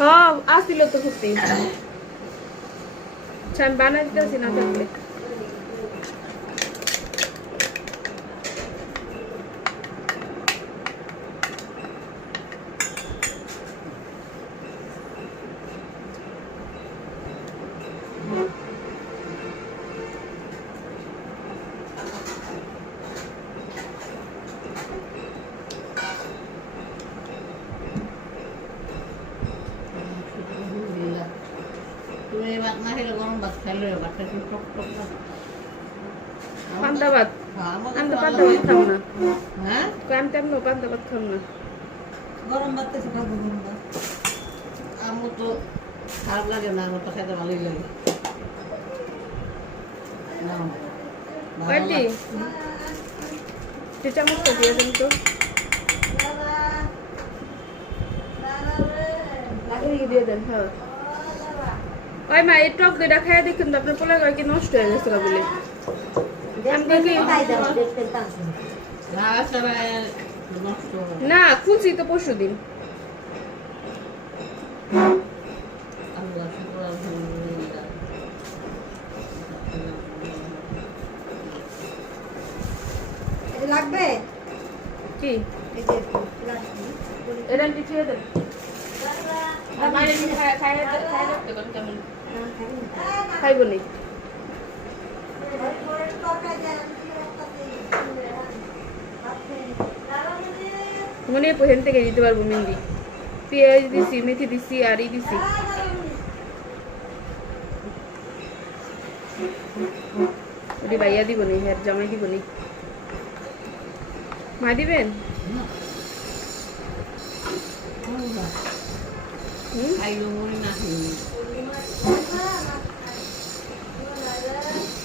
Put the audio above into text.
হ্যাঁ আসছিল তো ঘুরতে আমি বানাই দিতেছি না থাকলে তুমি ভাত না খেলে গরম ভাত খাইলে ভাতটা একটু টক টক না পান্তা ভাত আমি তো পান্তা ভাত খাবো না হ্যাঁ আমি তেমন পান্তা ভাত খাবো না গরম ভাত তো খাবো গরম ভাত আমার তো খারাপ লাগে না আমার তো খেতে ভালোই লাগে কয়টি চামচটা দিয়ে দেন তো দিয়ে দেন হ্যাঁ ওই মা এই টক দুইটা খাইয়ে দেখুন তো আপনার পোলা কি নষ্ট হয়ে গেছে বলে না খুলছি তো পরশু দিন লাগবে কি এটা লিখিয়ে দেন খাইব নি মনে হেন থেকে দিতে পারবো মেহেন্দি পেঁয়াজ দিছি মেথি দিছি আর ই দিছি ওটি ভাইয়া দিব নি হ্যাঁ জামাই দিব নি মা দিবেন খাইলো মনে না খাইলো